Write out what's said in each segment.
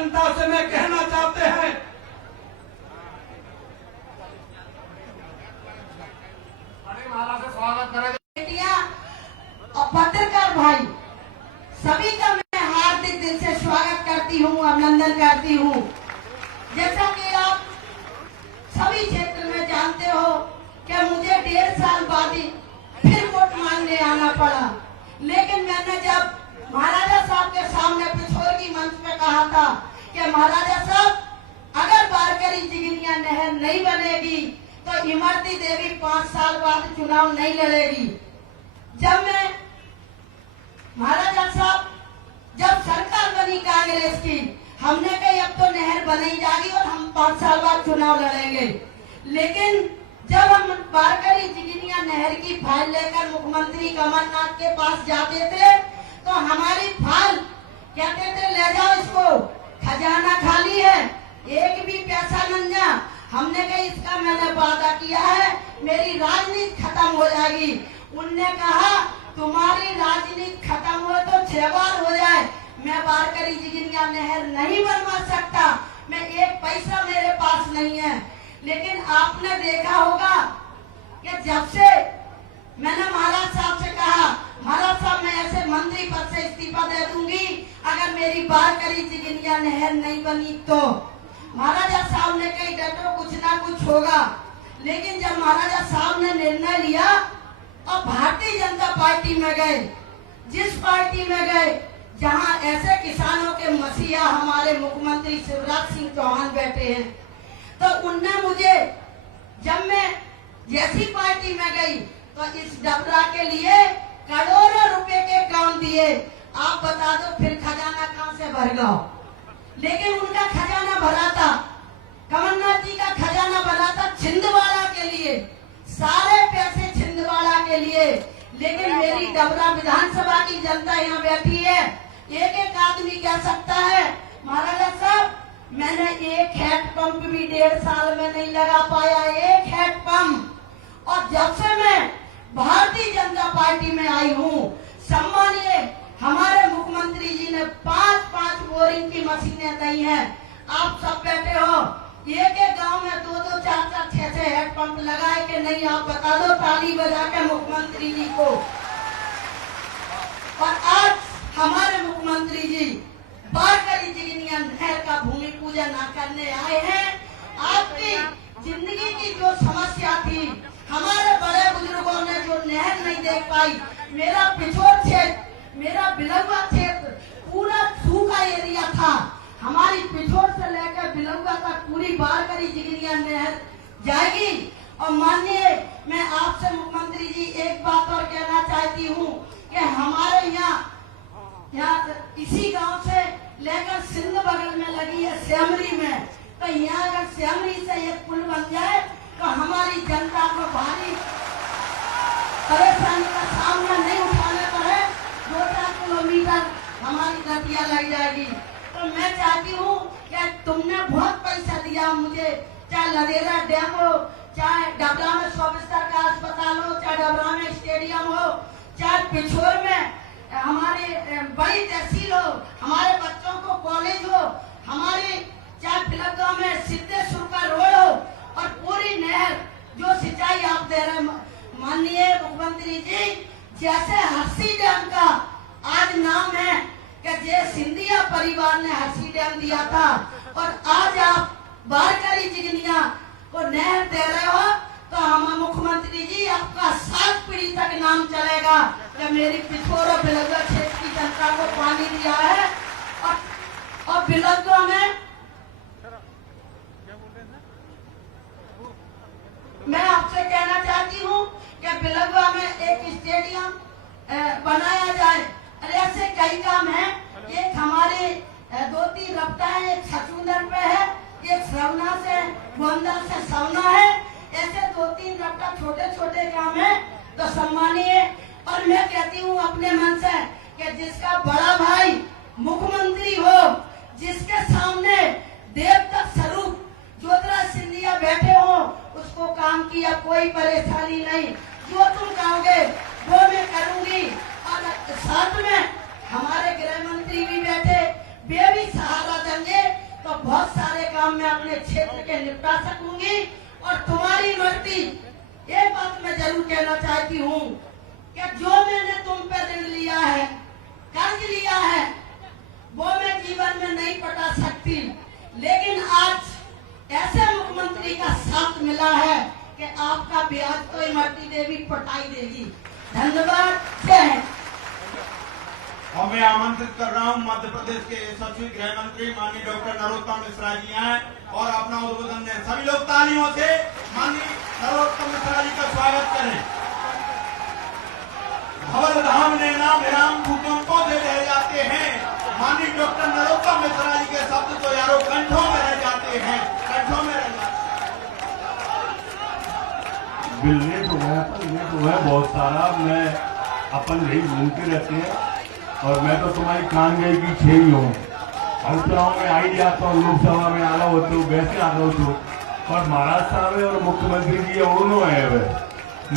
जनता से मैं कहना चाहते हैं, स्वागत करें। बेटियां और पत्रकार भाई सभी का मैं हार्दिक दिल से स्वागत करती हूँ, अभिनंदन करती हूँ। जैसा कि आप सभी क्षेत्र में जानते हो कि मुझे 1.5 साल बाद ही फिर वोट मांगने आना पड़ा, लेकिन मैंने जब महाराजा साहब के सामने पिछोर की मंच पे कहा था कि महाराजा साहब अगर बारकरी जिगनिया नहर नहीं बनेगी तो इमरती देवी 5 साल बाद चुनाव नहीं लड़ेगी। जब मैं महाराजा साहब जब सरकार बनी कांग्रेस की, हमने कही अब तो नहर बनी जाएगी और हम 5 साल बाद चुनाव लड़ेंगे। लेकिन जब हम बारकरी जिगनिया नहर की फाइल लेकर मुख्यमंत्री कमलनाथ के पास जाते थे तो हमारी फाइल कहते थे ले जाओ इसको, खजाना खाली है, एक भी पैसा नहीं जा। हमने कहा इसका मैंने वादा किया है, मेरी राजनीति खत्म हो जाएगी। उनने कहा तुम्हारी राजनीति खत्म हो तो 6 बार हो जाए, मैं बारकरी जिगनिया नहर नहीं बनवा सकता, मैं एक पैसा मेरे पास नहीं है। लेकिन आपने देखा होगा कि जब से मैंने महाराज साहब से कहा महाराज साहब मैं ऐसे मंत्री पद से इस्तीफा दे दूंगी अगर मेरी बारकरी जिगनिया नहर नहीं बनी तो, महाराजा साहब ने कही डटो कुछ ना कुछ होगा। लेकिन जब महाराजा साहब ने निर्णय लिया और भारतीय जनता पार्टी में गए, जिस पार्टी में गए जहां ऐसे किसानों के मसीहा हमारे मुख्यमंत्री शिवराज सिंह चौहान बैठे हैं, तो उनने मुझे जब मैं जैसी पार्टी में गई तो इस डबरा के लिए करोड़ों रुपए के काम दिए। आप बता दो फिर खजाना कहां से भर गया? लेकिन उनका खजाना भरा था, कमलनाथ जी का खजाना भरा था छिंदवाड़ा के लिए, सारे पैसे छिंदवाड़ा के लिए। लेकिन मेरी डबरा विधानसभा की जनता यहाँ बैठी है, एक एक आदमी कह सकता है महाराजा साहब मैंने एक हैंडपंप भी 1.5 साल में नहीं लगा पाया, एक हैंडपंप। और जब से मैं भारतीय जनता पार्टी में आई हूँ, सम्मानीय हमारे मुख्यमंत्री जी ने 5-5 बोरिंग की मशीनें दी हैं। आप सब बैठे हो, एक एक गांव में 2-2, 4-4, 6-6 हैंडपंप लगाए कि नहीं? आप बता दो ताली बजा के मुख्यमंत्री जी को। और आज हमारे मुख्यमंत्री जी बारकरी जिगनिया नहर का भूमि पूजन करने आए हैं। आपकी जिंदगी की जो समस्या थी, हमारे बड़े बुजुर्गों ने जो नहर नहीं देख पाई, मेरा पिछोर क्षेत्र, मेरा बिलौवा क्षेत्र पूरा सूखा एरिया था, हमारी पिछोर से लेकर बिलौवा तक पूरी बारकरी जिगनिया नहर जाएगी। और माननीय मैं आपसे मुख्यमंत्री जी एक बात और कहना चाहती हूँ कि हमारे यहाँ इसी गांव से लेकर सिंध बगल में लगी है सेमरी में, तो यहाँ अगर सेमरी से एक पुल बन जाए तो हमारी जनता को भारी परेशानी का सामना नहीं उठाना पड़े, 2-4 किलोमीटर हमारी नदियाँ लग जाएगी। तो मैं चाहती हूँ कि तुमने बहुत पैसा दिया मुझे, चाहे लदेरा डैम हो, चाहे डबरा में 100 बिस्तर का अस्पताल हो, चाहे डबरा में स्टेडियम हो, चाहे पिछोर में हमारे बड़ी तहसील हो, हमारे बच्चों को कॉलेज हो, हमारे चाहे फिलौता में सिद्धेश्वर का रोड हो, और पूरी नहर जो सिंचाई आप दे रहे माननीय मुख्यमंत्री जी, जैसे हर्षी डैम का आज नाम है कि जय सिंधिया परिवार ने हर्षी डैम दिया था, और आज आप बारकरी जिगनिया को नहर दे रहे हो, तो हम मुख्यमंत्री जी आपका 7 पीढ़ी तक नाम चलेगा कि मेरी पिछोर और बिलौवा क्षेत्र की जनता को पानी दिया है। और बिलौवा में मैं आपसे कहना चाहती हूँ कि बिलौवा में एक स्टेडियम बनाया जाए। अरे ऐसे कई काम है, एक हमारे 2-3 रफ्ता है, एक छछूंदर पे है, एक श्रवना से गोंदा से सवना है, ऐसे 2-3 रफ्ता छोटे छोटे काम है। तो सम्मानीय, और मैं कहती हूँ अपने मन से कि जिसका बड़ा भाई मुख्यमंत्री हो, जिसके सामने देवता स्वरूप ज्योतिराज सिंधिया बैठे हो, उसको काम की अब कोई परेशानी नहीं, जो तुम कहोगे वो मैं करूंगी। और साथ में हमारे गृह मंत्री भी बैठे, वे भी सहारा देंगे जुटा सकूंगी। और तुम्हारी मर्जी, एक बात मैं जरूर कहना चाहती हूँ कि जो मैंने तुम पे ऋण लिया है, कर्ज लिया है, वो मैं जीवन में नहीं पटा सकती, लेकिन आज ऐसे मुख्यमंत्री का साथ मिला है कि आपका ब्याज तो इमरती देवी पटाई देगी। धन्यवाद। जय हिंद। और मैं आमंत्रित कर रहा हूं मध्य प्रदेश के सचिव गृह मंत्री माननीय डॉक्टर नरोत्तम मिश्रा जी हैं और अपना उद्बोधन दें। सभी लोग तालियों से माननीय नरोत्तम मिश्रा जी का स्वागत करें। धवल धाम नैना विराम भूकंपों से रह जाते हैं, माननीय डॉक्टर नरोत्तम मिश्रा जी के शब्द तो यारों कंठों में रह जाते हैं, कंठों में रह जाते हैं। बिल्ले तो है बहुत सारा। मैं अपन यही घूमते रहते हैं और मैं तो तुम्हारी कान गई की छे ही हूँ। हर चुनाव में आई जाता हूँ, लोकसभा में आना होते हो, वैसे आता हूँ तो। और महाराज साहब है और मुख्यमंत्री जी दोनों है वे।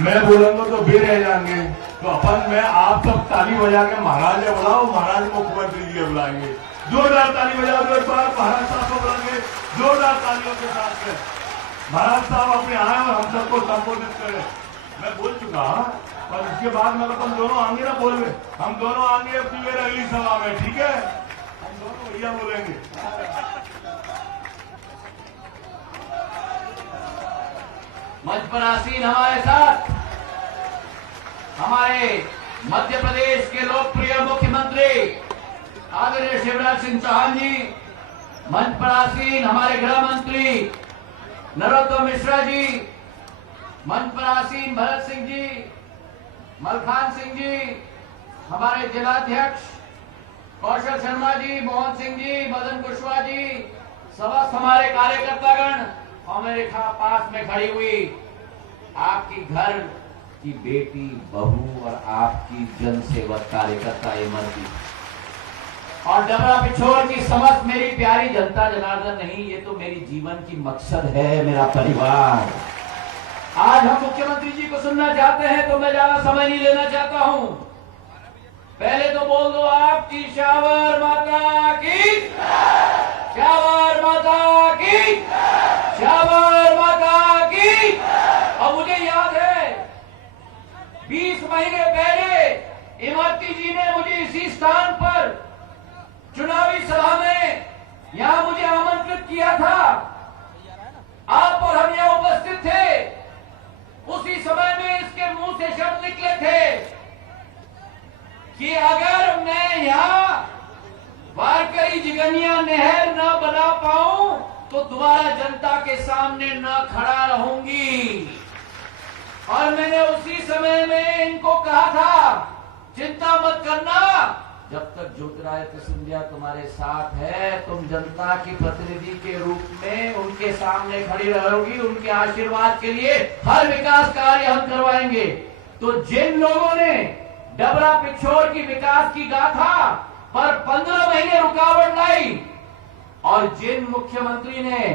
मैं बोलूंगा तो बे रह जाएंगे। तो अपन में आप सब ताली बजा के महाराज ने बुलाओ, महाराज मुख्यमंत्री जी बुलाएंगे। जोरदार ताली बजाओ, एक बार महाराज साहब को बुलाएंगे जोरदार तालियों के साथ में। महाराज साहब अपने आए और हम सबको संबोधित करें। मैं बोल चुका और इसके बाद में अपन दोनों आएंगे ना बोल रहे, हम दोनों आएंगे अपनी मेरे अगली सभा में, ठीक है? हम दोनों भैया बोलेंगे। मंच पर आसीन हमारे साथ हमारे मध्य प्रदेश के लोकप्रिय मुख्यमंत्री आदरणीय शिवराज सिंह चौहान जी, मंच पर आसीन हमारे गृह मंत्री नरोत्तम मिश्रा जी, मंच पर आसीन भरत सिंह जी, मलखान सिंह जी, हमारे जिलाध्यक्ष कौशल शर्मा जी, मोहन सिंह जी, मदन कुशवाहा जी, समस्त हमारे कार्यकर्तागण और मेरे पास में खड़ी हुई आपकी घर की बेटी, बहू और आपकी जनसेवक कार्यकर्ता इमरती और डबरा पिछोर की समस्त मेरी प्यारी जनता जनार्दन नहीं, ये तो मेरी जीवन की मकसद है, मेरा परिवार। आज हम मुख्यमंत्री जी को सुनना चाहते हैं तो मैं ज्यादा समय नहीं लेना चाहता हूं। पहले तो बोल दो आपकी श्यावर माता की, श्यावर माता की, श्यावर माता की। और मुझे याद है 20 महीने पहले इमरती जी ने मुझे इसी स्थान पर चुनावी सभा में यहां मुझे आमंत्रित किया था। आप और हम यहां उपस्थित थे। उसी समय में इसके मुंह से शब्द निकले थे कि अगर मैं यहां वारकरी जिगनिया नहर न बना पाऊं तो दोबारा जनता के सामने न खड़ा रहूंगी। और मैंने उसी समय में इनको कहा था चिंता मत करना, जब तक ज्योतिरादित्य सिंधिया तुम्हारे साथ है, तुम जनता की प्रतिनिधि के रूप में उनके सामने खड़ी रहोगी, उनके आशीर्वाद के लिए हर विकास कार्य हम करवाएंगे। तो जिन लोगों ने डबरा पिछोर की विकास की गाथा पर 15 महीने रुकावट लाई और जिन मुख्यमंत्री ने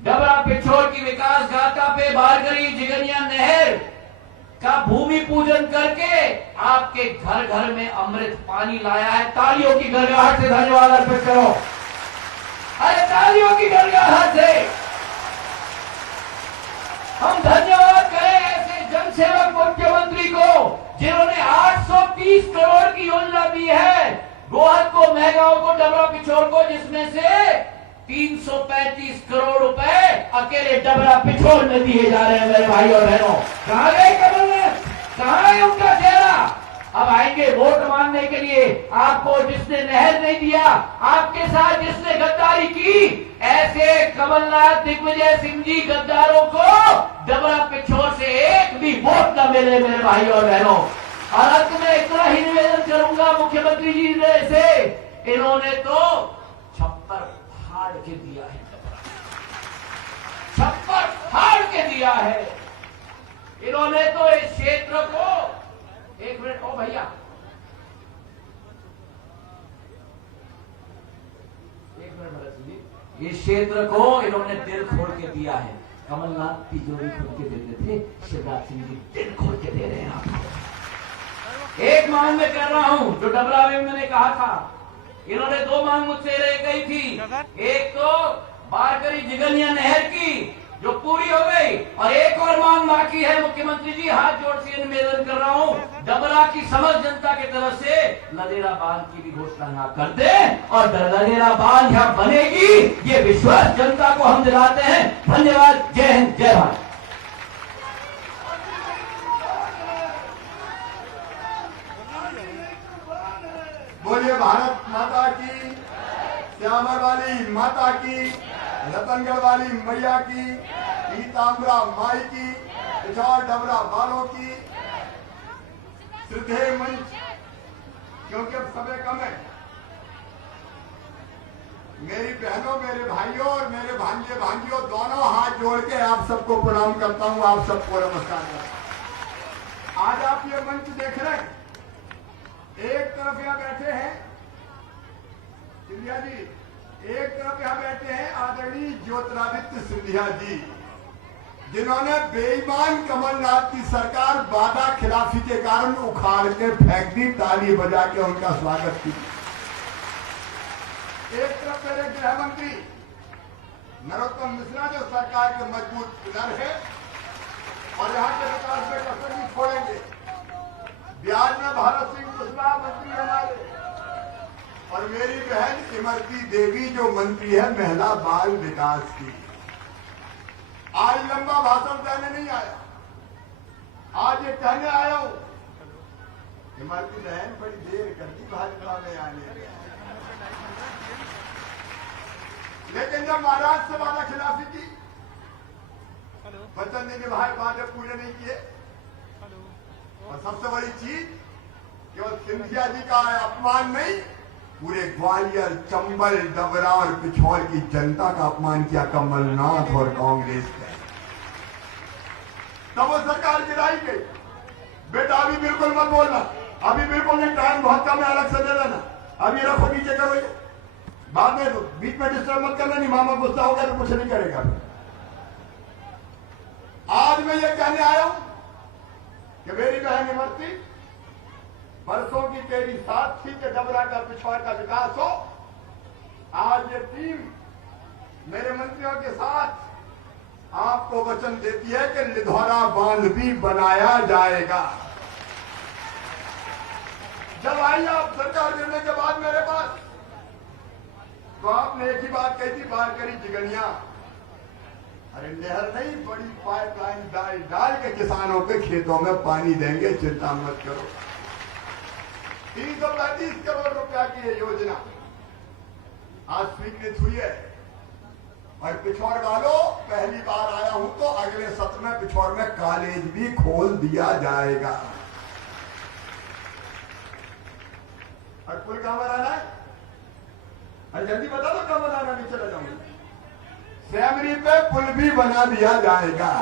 डबरा पिछोर की विकास गाथा पे वारकरी जिगनिया नहर का भूमि पूजन करके आपके घर घर में अमृत पानी लाया है, तालियों की गड़गड़ाहट से धन्यवाद अर्पित करो। अरे तालियों की गड़गड़ाहट से हम धन्यवाद करें ऐसे जनसेवक मुख्यमंत्री को जिन्होंने 830 करोड़ की योजना दी है गोहद को, मेहगांव को, डबरा पिछोर को, जिसमें से 335 करोड़ रुपए अकेले डबरा पिछोर में दिए जा रहे हैं। मेरे भाई और बहनों, कहां गए कमलनाथ, कहां है उनका चेहरा? अब आएंगे वोट मांगने के लिए। आपको जिसने नहर नहीं दिया, आपके साथ जिसने गद्दारी की, ऐसे कमलनाथ, दिग्विजय सिंह जी गद्दारों को डबरा पिछोर से एक भी वोट न मिले। मेरे भाई और बहनों, और अंत में इतना ही निवेदन करूंगा मुख्यमंत्री जी से, इन्होंने तो छप्पर फाड़ के दिया है, छप्पर फाड़ के दिया है इन्होंने तो इस क्षेत्र को। एक मिनट ओ भैया, एक मिनट भरत जी, इस क्षेत्र को इन्होंने दिल खोल के दिया है। कमलनाथ तिजोरी खोल के देते थे, शिवराज सिंह जी दिल खोल के दे रहे हैं आपको। एक मांग में कर रहा हूं जो डबरा में मैंने कहा था, इन्होंने 2 मांग मुझसे कही थी। एक तो बारकरी जिगनिया नहर की जो पूरी हो गई, और एक और मांग बाकी है मुख्यमंत्री जी, हाथ जोड़ से निवेदन कर रहा हूं, डबरा की समस्त जनता की तरफ से लदेरा बांध की भी घोषणा यहाँ कर दे, और लदेरा बांध यहाँ बनेगी, ये विश्वास जनता को हम दिलाते हैं। धन्यवाद। जय हिंद, जय भारत। बोलिए भारत माता की, श्यामर वाली माता की, रतनगढ़ वाली मैया की, पीताम्बरा माई की, पिछौर डबरा वालों की, श्रद्धेय मंच, क्योंकि अब समय कम है। मेरी बहनों, मेरे भाइयों और मेरे भांजे भांजियों दोनों हाथ जोड़ के आप सबको प्रणाम करता हूं, आप सबको नमस्कार करता हूं। आज आप ये मंच देख रहे हैं, एक तरफ यहां बैठे हैं सिंधिया जी, एक तरफ यहां बैठे हैं आदरणीय ज्योतिरादित्य सिंधिया जी, जिन्होंने बेईमान कमलनाथ की सरकार वादा खिलाफी के कारण उखाड़ के फेंक दी, ताली बजा के उनका स्वागत किया। एक तरफ मेरे गृह मंत्री नरोत्तम मिश्रा, जो सरकार के मजबूत पिलर है और यहाँ के विकास में कसर नहीं छोड़ेंगे। बिहार में भारत सिंह कुशवाहा मंत्री हमारे, और मेरी बहन इमरती देवी जो मंत्री है महिला बाल विकास की। आज लंबा भाषण देने नहीं आया, आज ये कहने आया हूं, इमरती बहन बड़ी देर करती भाजपा में आने, लेकिन जब महाराज से वादा खिलाफी की, वचन ने निभाए, वादे पूरे नहीं किए, और सबसे बड़ी चीज केवल सिंधिया जी का अपमान नहीं, पूरे ग्वालियर, चंबल, डबरा और पिछौर की जनता का अपमान किया कमलनाथ और कांग्रेस ने। तब वो सरकार गिराई गई। बेटा अभी बिल्कुल मत बोलना, अभी बिल्कुल नहीं, टाइम बहुत कम है, अलग से दे देना, अभी रखो, नीचे करो, ये बाद में बीच में डिस्टर्ब मत करना, नहीं मामा गुस्सा होगा तो कुछ नहीं करेगा। आज मैं ये कहने आया हूं कि मेरी बहन इमरती, बरसों की तेरी साथ थी कि डबरा का पिछौर का विकास हो। आज ये टीम मेरे मंत्रियों के साथ आपको वचन देती है कि लिधौरा बांध भी बनाया जाएगा। जब आई आप सरकार गिरने के बाद मेरे पास, तो आपने एक ही बात कही थी, बारकरी जिगनिया, अरे नहर नहीं, बड़ी पाइपलाइन डाल के किसानों के खेतों में पानी देंगे, चिंता मत करो। 335 करोड़ रुपया की ये योजना आज स्वीकृत हुई है, और पिछौर वालों, पहली बार आया हूं तो अगले सत्र में पिछौर में कॉलेज भी खोल दिया जाएगा। और पुल कहां बनाना है? अरे जल्दी बता दो कहां बनाना, नहीं चला जाऊंगा। सैमरी पे पुल भी बना दिया जाएगा।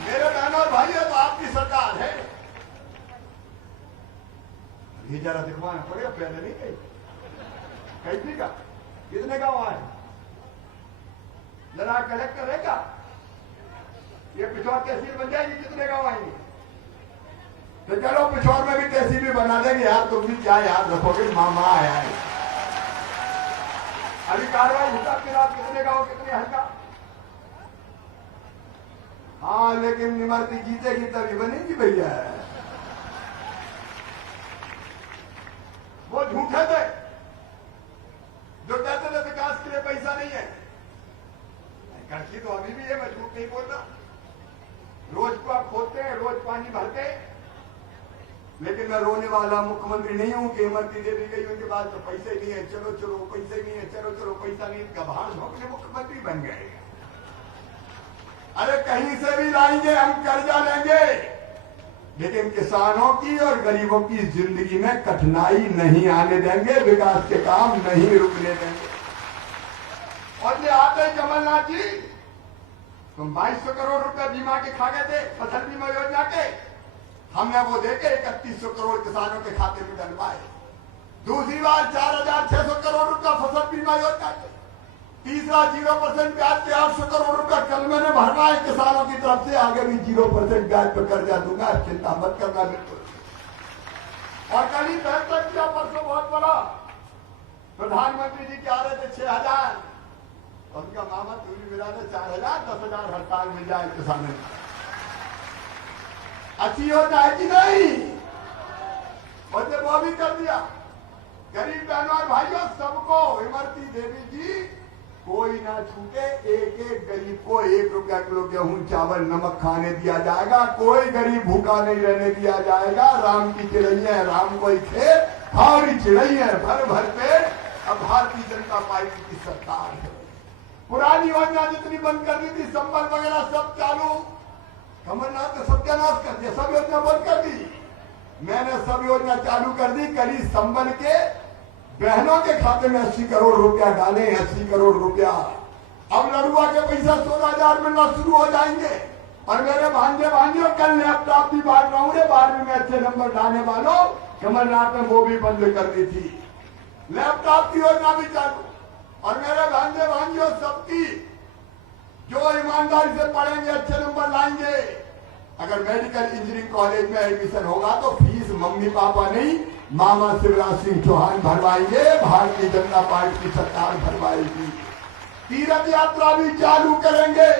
मेरे बहनों और भाइयों, तो आपकी सरकार है, ये जरा दिखवाना पड़ेगा, पहले नहीं कही कैसी का, कितने गांव आए, जरा कलेक्ट करेगा, ये पिछौर तहसील बन जाएगी, कितने गांव आएंगे? तो चलो पिछौर में भी तहसील भी बना देंगे यार, तुम भी क्या याद रखोगे, मामा आया है। अभी कार्रवाई हिसाब किताब, कितने गांव कितने हल्का। हाँ, लेकिन इमरती जीतेगी तभी बनेगी भैया। वो झूठे थे जो कहते थे विकास के लिए पैसा नहीं है। करती तो अभी भी है, मैं झूठ नहीं बोल रहा। रोज को आप खोदते हैं, रोज पानी भरते, लेकिन मैं रोने वाला मुख्यमंत्री नहीं हूं कि इमरती दे दी गई उनके पास तो पैसे नहीं है, चलो चलो पैसे नहीं है, चलो चलो पैसा नहीं, गभार झोंकने मुख्यमंत्री बन गए। अरे कहीं से भी लाएंगे, हम कर्जा लेंगे, लेकिन किसानों की और गरीबों की जिंदगी में कठिनाई नहीं आने देंगे, विकास के काम नहीं रुकने देंगे। और ये आते कमलनाथ जी, तुम 2200 करोड़ रुपए बीमा के खा गए थे, फसल बीमा योजना के, हमने वो देके 3100 करोड़ किसानों के खाते में डलवाए। दूसरी बार 4600 करोड़ रुपया फसल बीमा योजना के, तीसरा 0% ब्याज पे 800 करोड़ रुपया कल मैंने भरना है किसानों की तरफ से, आगे भी 0% ब्याज पे कर्जा दूंगा, चिंता मत करना बिल्कुल। और कल ही फैसला किया परसों बहुत बड़ा, प्रधानमंत्री जी क्या रहे थे 6,000, उनका मामा चूरी मिला ने 4,000, 10,000 हर साल मिल जाए किसानों को। अच्छी योजना है कि नहीं? और वो भी कर दिया। गरीब बहनों और भाइयों सबको इमरती देवी जी कोई ना छूटे, एक एक गरीब को 1 रुपया किलो गेहूं चावल नमक खाने दिया जाएगा। कोई गरीब भूखा नहीं रहने दिया जाएगा। राम की चिड़ैया है, राम कोई खेत, भारी चिड़ैया है भर भर पेट। अब भारतीय जनता पार्टी की सरकार है। पुरानी योजना जितनी बंद कर दी थी, संबल वगैरह सब चालू, कमलनाथ ने सत्यानाश कर दिया, सब योजना बंद कर दी। मैंने सब योजना चालू कर दी। करीब संबल के बहनों के खाते में 80 करोड़ रुपया डाले, 80 करोड़ रुपया। अब लड़ुआ के पैसा 16,000 मिलना शुरू हो जाएंगे। और मेरे भांजे कल लैपटॉप भी बांट रहा हूँ, 12वीं में अच्छे नंबर लाने वालों, कमलनाथ ने वो भी बंद कर दी थी। लैपटॉप की योजना भी चालू। और मेरे भांजियों सबकी जो ईमानदारी से पढ़ेंगे, अच्छे नंबर लाएंगे। अगर मेडिकल इंजीनियरिंग कॉलेज में एडमिशन होगा तो फीस मम्मी पापा नहीं, मामा शिवराज सिंह चौहान भरवाएंगे। भारतीय जनता पार्टी की सरकार भरवाएगी। तीर्थ यात्रा भी चालू करेंगे।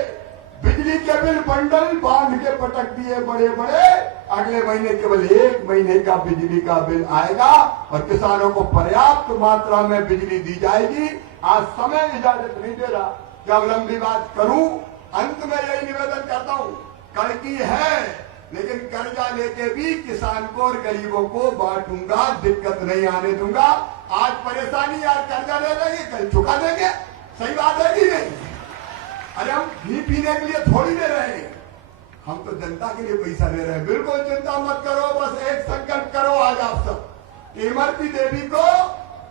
बिजली के बिल बंडल बांध के पटक दिए बड़े बड़े। अगले महीने केवल 1 महीने का बिजली का बिल आएगा और किसानों को पर्याप्त मात्रा में बिजली दी जाएगी। आज समय इजाजत नहीं दे रहा कि अब लंबी बात करूं। अंत में यही निवेदन करता हूं, कड़की है लेकिन कर्जा लेके भी किसान को और गरीबों को बांटूंगा, दिक्कत नहीं आने दूंगा। आज परेशानी, आज कर्जा ले लेंगे, कल चुका देंगे। सही बात है कि नहीं? अरे हम घी पीने के लिए थोड़ी ले रहे हैं, हम तो जनता के लिए पैसा ले रहे हैं। बिल्कुल चिंता मत करो, बस एक संकल्प करो आज आप सब, इमरती देवी को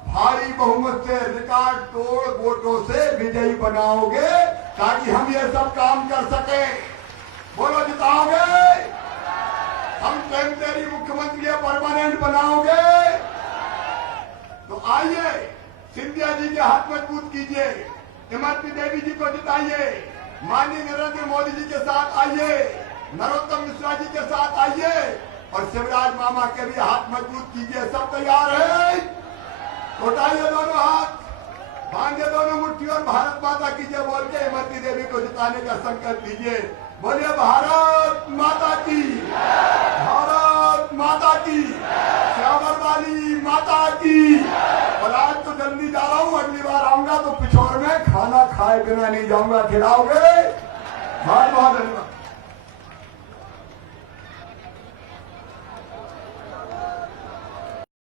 भारी बहुमत से रिकॉर्ड तोड़ वोटों से विजयी बनाओगे ताकि हम ये सब काम कर सके। बोलो जिताओगे? हम टेम्परेरी मुख्यमंत्री परमानेंट बनाओगे? तो आइए सिंधिया जी के हाथ मजबूत कीजिए, इमरती देवी जी को जिताइए, माननीय नरेंद्र मोदी जी के साथ आइए, नरोत्तम मिश्रा जी के साथ आइए और शिवराज मामा के भी हाथ मजबूत कीजिए। सब तैयार है? उठाइए दोनों हाथ, बांधे दोनों मुट्ठी और भारत माता की जय बोल के इमरती देवी को जिताने का संकल्प लीजिए। बोलिए भारत माता की, भारत माता की, श्यामर वाली माता की। और आज तो जल्दी जा रहा हूँ, अगली बार आऊंगा तो पिछोर में खाना खाए बिना नहीं जाऊंगा। खिलाओगे? बहुत बहुत धन्यवाद।